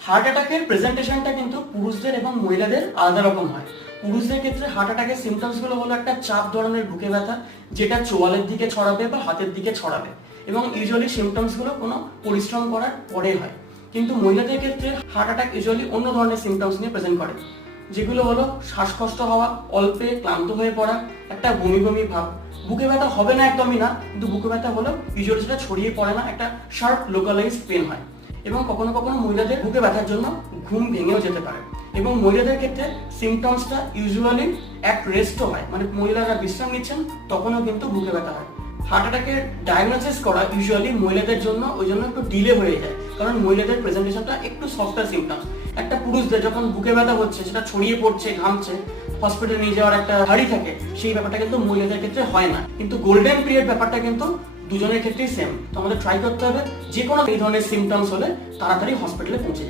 Heart অ্যাটাকের প্রেজেন্টেশনটা কিন্তু পুরুষদের এবং মহিলাদের আলাদা রকম হয়। পুরুষদের ক্ষেত্রে হার্ট অ্যাটাকের সিমটমস গুলো হলো একটা চাপ ধরনের বুকে ব্যথা, যেটা চোয়ালের দিকে ছড়াবে বা হাতের দিকে ছড়াবে, এবং ইউজুয়ালি সিমটমস গুলো কোনো পরিশ্রম করার পরে হয়। কিন্তু মহিলাদের ক্ষেত্রে হার্ট অ্যাটাক ইউজুয়ালি অন্য ধরনের সিমটমস নিয়ে প্রেজেন্ট করে, যেগুলো হলো শ্বাসকষ্ট হওয়া, অল্পে ক্লান্ত হয়ে পড়া, একটা বমি বমি ভাব। বুকে ব্যথা হবে না একদমই না, কিন্তু বুকে ব্যথা হলো ইউজুয়ালি সেটা ছড়িয়ে পড়ে না, একটা শার্প লোকালাইজড পেন হয়। এবং কখনো কখনো মহিলাদের বুকে ব্যথার জন্য ঘুম ভেঙেও যেতে পারে। এবং মহিলাদের ক্ষেত্রে সিমটমসটা ইউজুয়ালি এক রেস্টও হয়, মানে মহিলারা বিশ্রাম নিচ্ছেন তখনও কিন্তু বুকে ব্যথা হয়। হার্ট অ্যাটাকের ডায়াগনোসিস করা ইউজুয়ালি মহিলাদের জন্য ওই জন্য একটু ডিলে হয়ে যায়, কারণ মহিলাদের প্রেজেন্টেশনটা একটু সফটার সিমটমস। একটা পুরুষদের যখন বুকে ব্যথা হচ্ছে, সেটা ছড়িয়ে পড়ছে, ঘামছে, হসপিটালে নিয়ে যাওয়ার একটা হাড়ি থাকে, সেই ব্যাপারটা কিন্তু মহিলাদের ক্ষেত্রে হয় না। কিন্তু গোল্ডেন পিরিয়ড ব্যাপারটা কিন্তু দুজনের ক্ষেত্রেই সেম। তো আমাদের ট্রাই করতে হবে যে কোনো এই ধরনের সিমটমস হলে তাড়াতাড়ি হসপিটালে পৌঁছে যাওয়া।